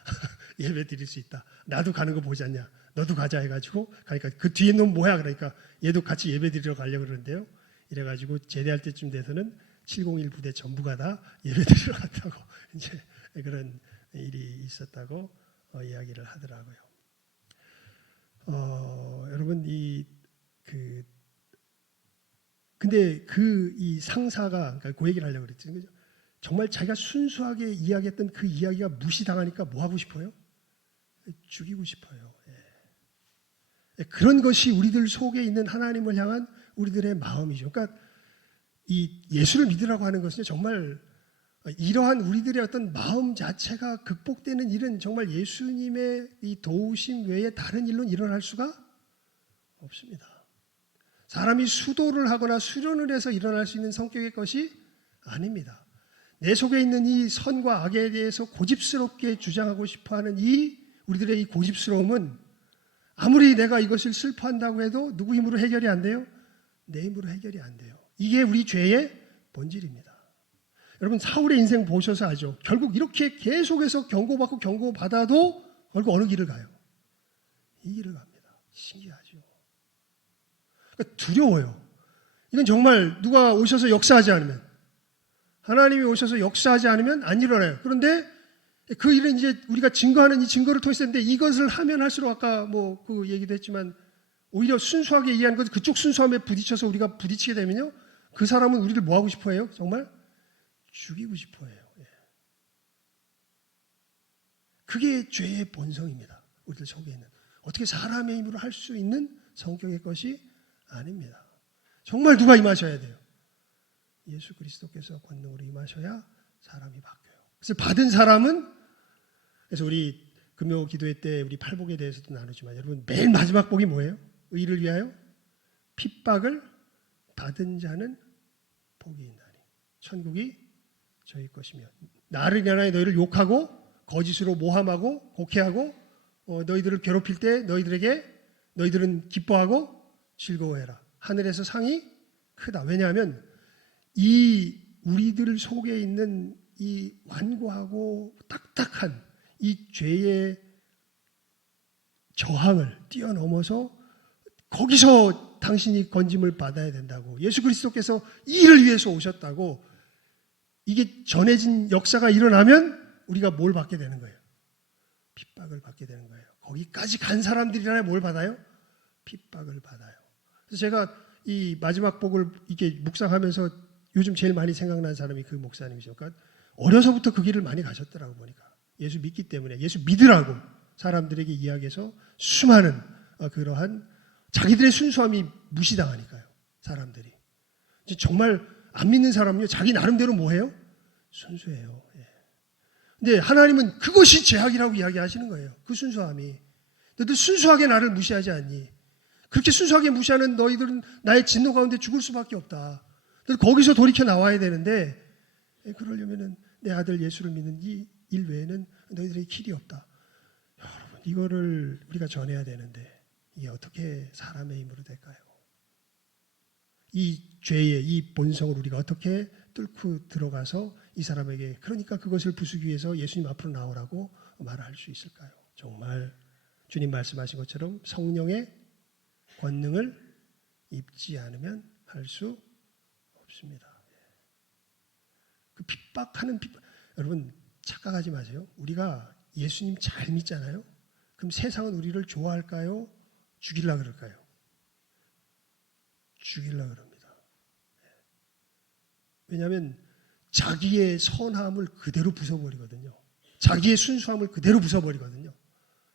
예배 드릴 수 있다. 나도 가는 거 보지 않냐. 너도 가자 해가지고 가니까 그 뒤에 놈 뭐야? 그러니까 얘도 같이 예배 드리러 가려고 그러는데요. 이래가지고 제대할 때쯤 돼서는 701 부대 전부가 다 예배 드리러 갔다고 이제 그런 일이 있었다고 이야기를 하더라고요. 여러분 근데 이 상사가, 그러니까 그 얘기를 하려고 그랬죠. 정말 자기가 순수하게 이야기했던 그 이야기가 무시당하니까 뭐 하고 싶어요? 죽이고 싶어요. 예. 그런 것이 우리들 속에 있는 하나님을 향한 우리들의 마음이죠. 그러니까 이 예수를 믿으라고 하는 것은 정말 이러한 우리들의 어떤 마음 자체가 극복되는 일은 정말 예수님의 이 도우심 외에 다른 일로는 일어날 수가 없습니다. 사람이 수도를 하거나 수련을 해서 일어날 수 있는 성격의 것이 아닙니다. 내 속에 있는 이 선과 악에 대해서 고집스럽게 주장하고 싶어하는 이 우리들의 이 고집스러움은 아무리 내가 이것을 슬퍼한다고 해도 누구 힘으로 해결이 안 돼요? 내 힘으로 해결이 안 돼요. 이게 우리 죄의 본질입니다. 여러분 사울의 인생 보셔서 아죠. 결국 이렇게 계속해서 경고받고 경고받아도 결국 어느 길을 가요? 이 길을 갑니다. 신기하죠. 그러니까 두려워요. 이건 정말 누가 오셔서 역사하지 않으면, 하나님이 오셔서 역사하지 않으면 안 일어나요. 그런데 그 일은 이제 우리가 증거하는 이 증거를 통해서 했는데, 이것을 하면 할수록 아까 뭐 그 얘기도 했지만 오히려 순수하게 이해하는 것, 그쪽 순수함에 부딪혀서 우리가 부딪히게 되면요, 그 사람은 우리를 뭐 하고 싶어 해요? 정말 죽이고 싶어 해요. 그게 죄의 본성입니다. 우리들 속에 있는. 어떻게 사람의 힘으로 할 수 있는 성격의 것이 아닙니다. 정말 누가 임하셔야 돼요? 예수 그리스도께서 권능으로 임하셔야 사람이 바뀌어요. 그래서 받은 사람은, 그래서 우리 금요 기도회 때 우리 팔복에 대해서도 나누지만, 여러분 맨 마지막 복이 뭐예요? 의를 위하여 핍박을 받은 자는 복이 있나니 천국이 저희 것이며, 나를 인하여 너희를 욕하고 거짓으로 모함하고 곡해하고 너희들을 괴롭힐 때 너희들은 기뻐하고 즐거워해라. 하늘에서 상이 크다. 왜냐하면 이 우리들 속에 있는 이 완고하고 딱딱한 이 죄의 저항을 뛰어넘어서 거기서 당신이 건짐을 받아야 된다고, 예수 그리스도께서 이 일을 위해서 오셨다고, 이게 전해진 역사가 일어나면 우리가 뭘 받게 되는 거예요? 핍박을 받게 되는 거예요. 거기까지 간 사람들이라면 뭘 받아요? 핍박을 받아요. 그래서 제가 이 마지막 복을 이렇게 묵상하면서 요즘 제일 많이 생각나는 사람이 그 목사님이죠. 그러니까 어려서부터 그 길을 많이 가셨더라고 보니까. 예수 믿기 때문에, 예수 믿으라고 사람들에게 이야기해서 수많은 그러한 자기들의 순수함이 무시당하니까요. 사람들이. 정말 안 믿는 사람은요, 자기 나름대로 뭐해요? 순수해요. 근데 하나님은 그것이 죄악이라고 이야기하시는 거예요. 그 순수함이. 너희들 순수하게 나를 무시하지 않니? 그렇게 순수하게 무시하는 너희들은 나의 진노 가운데 죽을 수밖에 없다. 너희들 거기서 돌이켜 나와야 되는데, 그러려면은 내 아들 예수를 믿는 이 일 외에는 너희들에게 길이 없다. 여러분, 이거를 우리가 전해야 되는데 이게 어떻게 사람의 힘으로 될까요? 이 죄의 이 본성을 우리가 어떻게 뚫고 들어가서 이 사람에게, 그러니까 그것을 부수기 위해서 예수님 앞으로 나오라고 말할 수 있을까요? 정말 주님 말씀하신 것처럼 성령의 권능을 입지 않으면 할 수 없습니다. 그 여러분 착각하지 마세요. 우리가 예수님 잘 믿잖아요. 그럼 세상은 우리를 좋아할까요? 죽일라 그럴까요? 죽일라 그럽니다. 왜냐하면 자기의 선함을 그대로 부숴버리거든요. 자기의 순수함을 그대로 부숴버리거든요.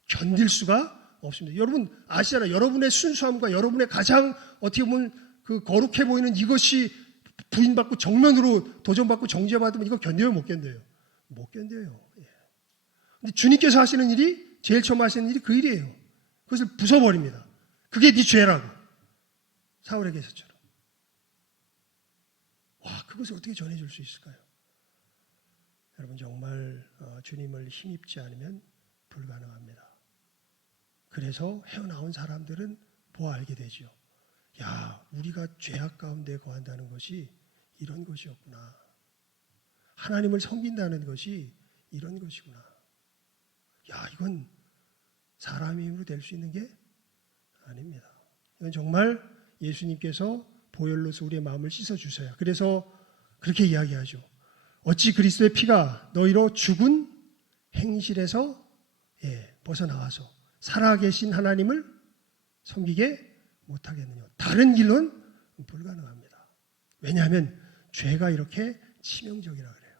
견딜 수가 없습니다. 여러분 아시잖아요. 여러분의 순수함과 여러분의 가장 어떻게 보면 그 거룩해 보이는 이것이 부인받고 정면으로 도전받고 정죄받으면 이거 견뎌요, 못 견뎌요? 못 견뎌요. 근데 주님께서 하시는 일이, 제일 처음 하시는 일이 그 일이에요. 그것을 부숴버립니다. 그게 네 죄라고. 사울에게서처럼. 와, 그것을 어떻게 전해줄 수 있을까요? 여러분 정말 주님을 힘입지 않으면 불가능합니다. 그래서 헤어나온 사람들은 보아 알게 되죠. 야, 우리가 죄악 가운데 거한다는 것이 이런 것이었구나. 하나님을 섬긴다는 것이 이런 것이구나. 야, 이건 사람의 힘으로 될 수 있는 게 아닙니다. 이건 정말 예수님께서 보혈로서 우리의 마음을 씻어주셔야. 그래서 그렇게 이야기하죠. 어찌 그리스도의 피가 너희로 죽은 행실에서 벗어나와서 살아계신 하나님을 섬기게 못하겠느냐. 다른 길로는 불가능합니다. 왜냐하면 죄가 이렇게 치명적이라 그래요.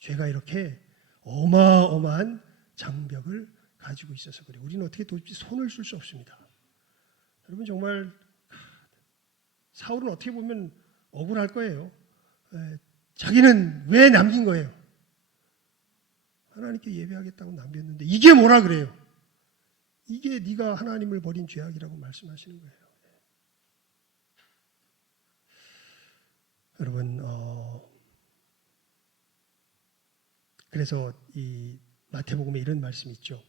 죄가 이렇게 어마어마한 장벽을 가지고 있어서 그래요. 우리는 어떻게 도저히 손을 쓸 수 없습니다. 여러분 정말 사울은 어떻게 보면 억울할 거예요. 자기는 왜 남긴 거예요? 하나님께 예배하겠다고 남겼는데 이게 뭐라 그래요? 이게 네가 하나님을 버린 죄악이라고 말씀하시는 거예요. 여러분 그래서 이 마태복음에 이런 말씀이 있죠.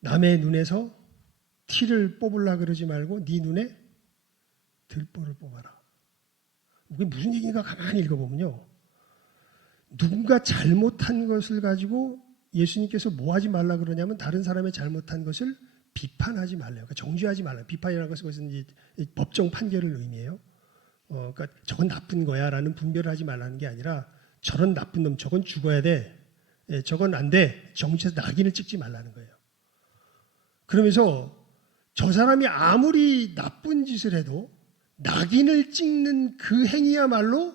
남의 눈에서 티를 뽑으려 그러지 말고 네 눈에 들보를 뽑아라. 그게 무슨 얘기인가 가만히 읽어보면요. 누군가 잘못한 것을 가지고 예수님께서 뭐 하지 말라 그러냐면 다른 사람의 잘못한 것을 비판하지 말래요. 그러니까 정죄하지 말라. 비판이라는 것은 이제 법정 판결을 의미해요. 그러니까 저건 나쁜 거야라는 분별을 하지 말라는 게 아니라 저런 나쁜 놈, 저건 죽어야 돼. 저건 안 돼. 정치에서 낙인을 찍지 말라는 거예요. 그러면서 저 사람이 아무리 나쁜 짓을 해도 낙인을 찍는 그 행위야말로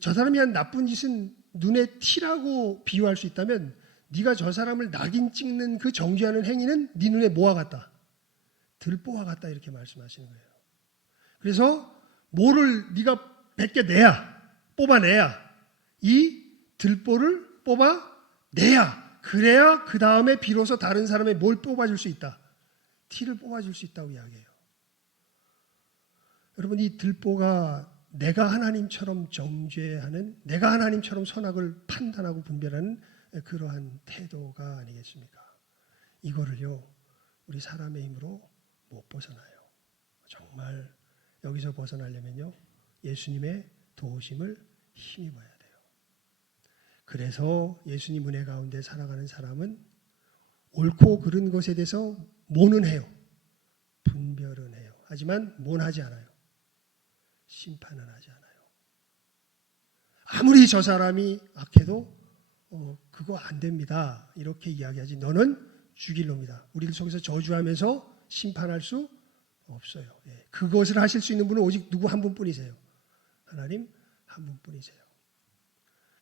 저 사람이 한 나쁜 짓은 눈에 티라고 비유할 수 있다면 네가 저 사람을 낙인 찍는 그 정죄하는 행위는 네 눈에 뭐와 같다? 들보와 같다 이렇게 말씀하시는 거예요. 그래서 뭐를 네가 벗겨내야 뽑아내야 이 들보를 뽑아내야 그래야 그 다음에 비로소 다른 사람의 뭘 뽑아줄 수 있다? 티를 뽑아줄 수 있다고 이야기해요. 여러분 이 들보가 내가 하나님처럼 정죄하는 내가 하나님처럼 선악을 판단하고 분별하는 그러한 태도가 아니겠습니까? 이거를요 우리 사람의 힘으로 못 벗어나요. 정말 여기서 벗어나려면요 예수님의 도우심을 힘입어야 돼요. 그래서 예수님 은혜 가운데 살아가는 사람은 옳고 그른 것에 대해서 뭐는 해요. 분별은 해요. 하지만 뭐는 하지 않아요. 심판은 하지 않아요. 아무리 저 사람이 악해도 그거 안 됩니다. 이렇게 이야기하지. 너는 죽일 놈이다. 우리를 속에서 저주하면서 심판할 수 없어요. 그것을 하실 수 있는 분은 오직 누구 한 분뿐이세요. 하나님 한 분뿐이세요.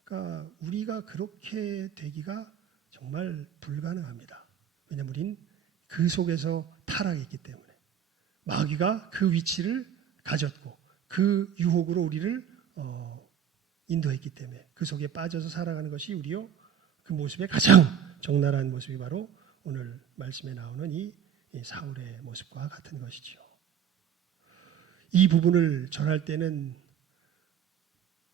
그러니까 우리가 그렇게 되기가 정말 불가능합니다. 왜냐하면 우린 그 속에서 타락했기 때문에 마귀가 그 위치를 가졌고 그 유혹으로 우리를 인도했기 때문에 그 속에 빠져서 살아가는 것이 우리요 그 모습의 가장 적나라한 모습이 바로 오늘 말씀에 나오는 이 사울의 모습과 같은 것이지요. 이 부분을 전할 때는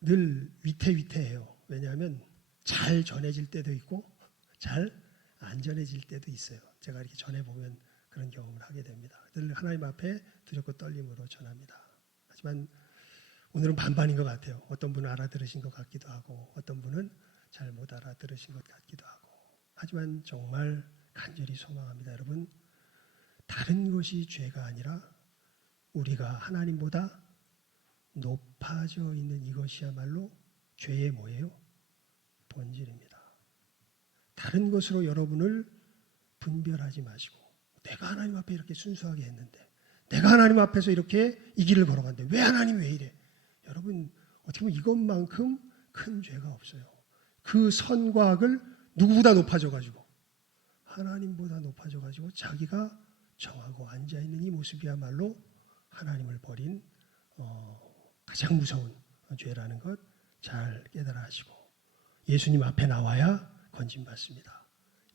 늘 위태위태해요. 왜냐하면 잘 전해질 때도 있고 잘 안 전해질 때도 있어요. 제가 이렇게 전해보면 그런 경험을 하게 됩니다. 늘 하나님 앞에 두렵고 떨림으로 전합니다. 하지만 오늘은 반반인 것 같아요. 어떤 분은 알아들으신 것 같기도 하고 어떤 분은 잘 못 알아들으신 것 같기도 하고. 하지만 정말 간절히 소망합니다. 여러분, 다른 것이 죄가 아니라 우리가 하나님보다 높아져 있는 이것이야말로 죄의 뭐예요? 본질입니다. 다른 것으로 여러분을 분별하지 마시고, 내가 하나님 앞에 이렇게 순수하게 했는데, 내가 하나님 앞에서 이렇게 이 길을 걸어갔는데 왜 하나님 왜 이래? 여러분, 어떻게 보면 이것만큼 큰 죄가 없어요. 그 선과 악을 누구보다 높아져가지고, 하나님보다 높아져가지고 자기가 정하고 앉아있는 이 모습이야말로 하나님을 버린 가장 무서운 죄라는 것 잘 깨달아 하시고, 예수님 앞에 나와야 건진받습니다.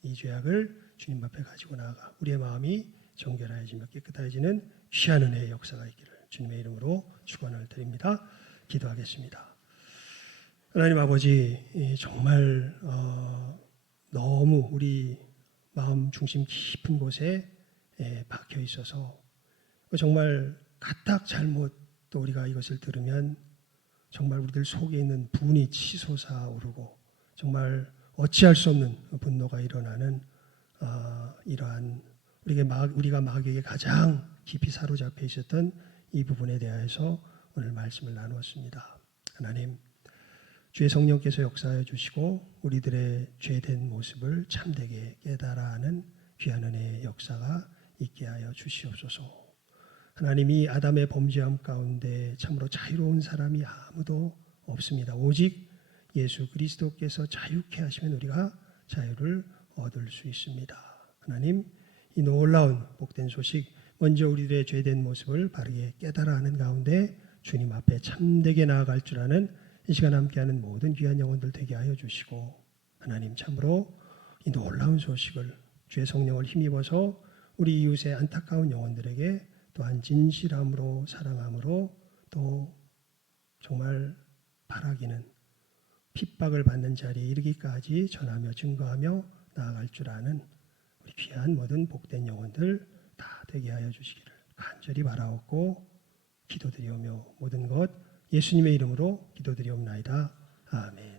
이 죄악을 주님 앞에 가지고 나아가 우리의 마음이 정결하여지며 깨끗해지는 귀한 은혜의 역사가 있기를 주님의 이름으로 축원을 드립니다. 기도하겠습니다. 하나님 아버지, 정말 너무 우리 마음 중심 깊은 곳에 박혀 있어서 정말 까딱 잘못 또 우리가 이것을 들으면 정말 우리들 속에 있는 분이 치솟아 오르고 정말 어찌할 수 없는 분노가 일어나는 이러한 우리가 마귀에게 가장 깊이 사로잡혀 있었던 이 부분에 대해서 오늘 말씀을 나누었습니다. 하나님, 주의 성령께서 역사해 주시고 우리들의 죄된 모습을 참되게 깨달아 하는 귀한 은혜의 역사가 있게 하여 주시옵소서. 하나님이 아담의 범죄함 가운데 참으로 자유로운 사람이 아무도 없습니다. 오직 예수 그리스도께서 자유케 하시면 우리가 자유를 얻을 수 있습니다. 하나님, 이 놀라운 복된 소식, 먼저 우리들의 죄된 모습을 바르게 깨달아 하는 가운데 주님 앞에 참되게 나아갈 줄 아는 이 시간 함께하는 모든 귀한 영혼들 되게 하여 주시고, 하나님 참으로 이 놀라운 소식을 주의 성령을 힘입어서 우리 이웃의 안타까운 영혼들에게 또한 진실함으로 사랑함으로 또 정말 바라기는 핍박을 받는 자리에 이르기까지 전하며 증거하며 나아갈 줄 아는 우리 귀한 모든 복된 영혼들 다 되게 하여 주시기를 간절히 바라옵고 기도드리오며 모든 것 예수님의 이름으로 기도드리옵나이다. 아멘.